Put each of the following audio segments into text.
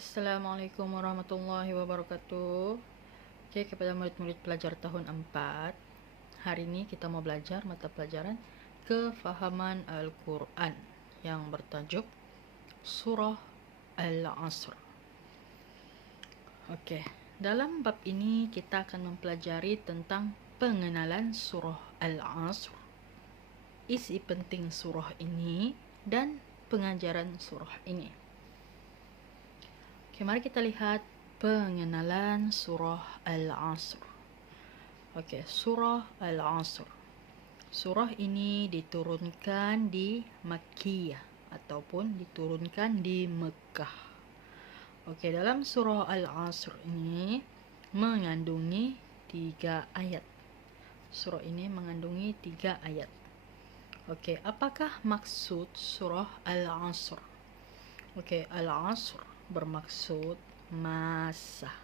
Assalamualaikum warahmatullahi wabarakatuh. Oke, kepada murid-murid pelajar tahun 4, hari ini kita mau belajar mata pelajaran kefahaman Al-Quran yang bertajuk Surah Al-Asr. Oke, dalam bab ini kita akan mempelajari tentang pengenalan Surah Al-Asr, isi penting surah ini, dan pengajaran surah ini. Oke, mari kita lihat pengenalan surah Al-Asr. Oke, surah Al-Asr. Surah ini diturunkan di Makkiyah ataupun diturunkan di Mekah. Oke, dalam surah Al-Asr ini mengandungi 3 ayat. Surah ini mengandungi 3 ayat. Oke, apakah maksud surah Al-Asr? Oke, Al-Asr bermaksud masa.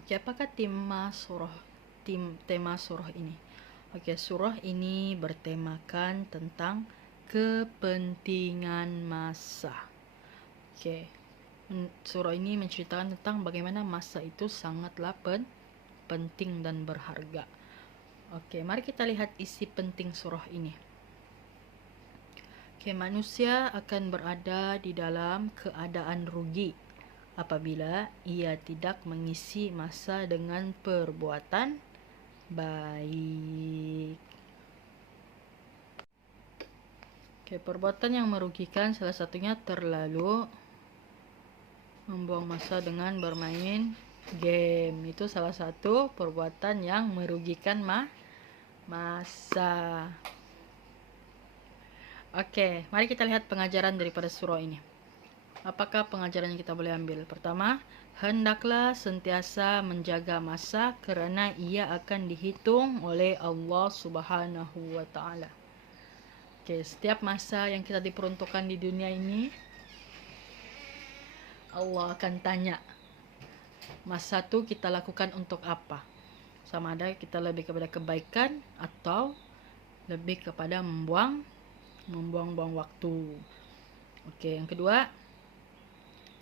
Oke, apakah tema surah ini? Oke, surah ini bertemakan tentang kepentingan masa. Oke, surah ini menceritakan tentang bagaimana masa itu sangatlah penting dan berharga. Oke, mari kita lihat isi penting surah ini. Oke, manusia akan berada di dalam keadaan rugi apabila ia tidak mengisi masa dengan perbuatan baik. Oke, perbuatan yang merugikan salah satunya terlalu membuang masa dengan bermain game. Itu salah satu perbuatan yang merugikan masa. Oke, mari kita lihat pengajaran daripada surah ini. Apakah pengajaran yang kita boleh ambil? Pertama, hendaklah sentiasa menjaga masa kerana ia akan dihitung oleh Allah Subhanahu wa taala. Oke, setiap masa yang kita diperuntukkan di dunia ini, Allah akan tanya, masa tu kita lakukan untuk apa? Sama ada kita lebih kepada kebaikan atau lebih kepada membuang-buang waktu. Oke, yang kedua,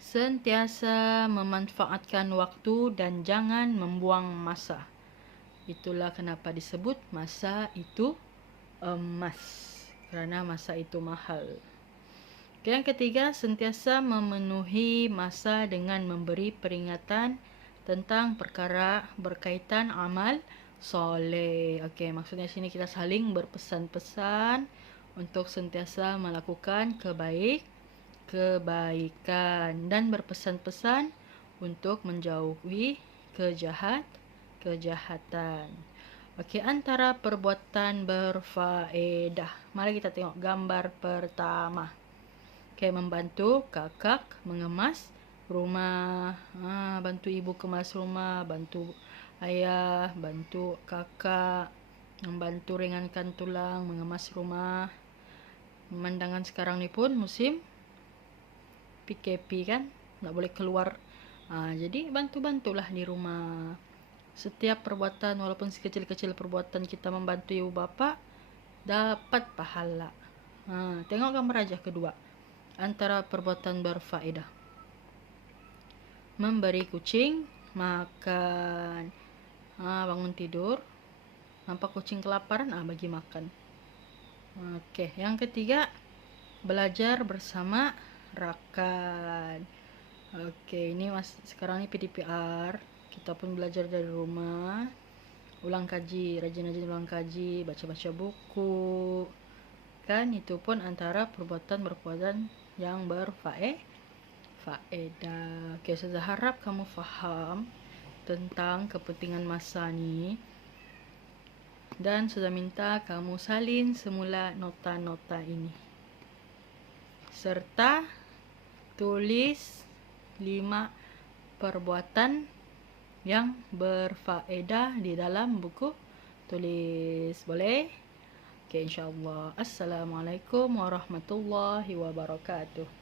sentiasa memanfaatkan waktu dan jangan membuang masa. Itulah kenapa disebut masa itu emas, kerana masa itu mahal. Oke, yang ketiga, sentiasa memenuhi masa dengan memberi peringatan tentang perkara berkaitan amal soleh. Oke, maksudnya sini kita saling berpesan-pesan untuk sentiasa melakukan kebaikan dan berpesan-pesan untuk menjauhi kejahatan. Oke, antara perbuatan berfaedah. Mari kita tengok gambar pertama. Oke, membantu kakak mengemas rumah. Bantu ibu kemas rumah, bantu ayah, bantu kakak, membantu ringankan tulang, mengemas rumah. Pemandangan sekarang ni pun musim PKP kan, tak boleh keluar. Jadi bantu-bantulah di rumah. Setiap perbuatan, walaupun sekecil-kecil perbuatan kita membantu ibu bapa, dapat pahala. Tengok gambar aja kedua. Antara perbuatan berfaedah, memberi kucing makan. Bangun tidur, nampak kucing kelaparan, bagi makan. Oke, yang ketiga, belajar bersama rakan. Oke, ini sekarang ini PDPR. Kita pun belajar dari rumah. Ulang kaji, rajin-rajin ulang kaji, baca-baca buku. Kan itu pun antara perbuatan yang berfaedah. Oke, saya harap kamu faham tentang kepentingan masa ni. Dan sudah minta kamu salin semula nota-nota ini. Serta tulis 5 perbuatan yang berfaedah di dalam buku tulis. Boleh? Oke, insyaAllah. Assalamualaikum warahmatullahi wabarakatuh.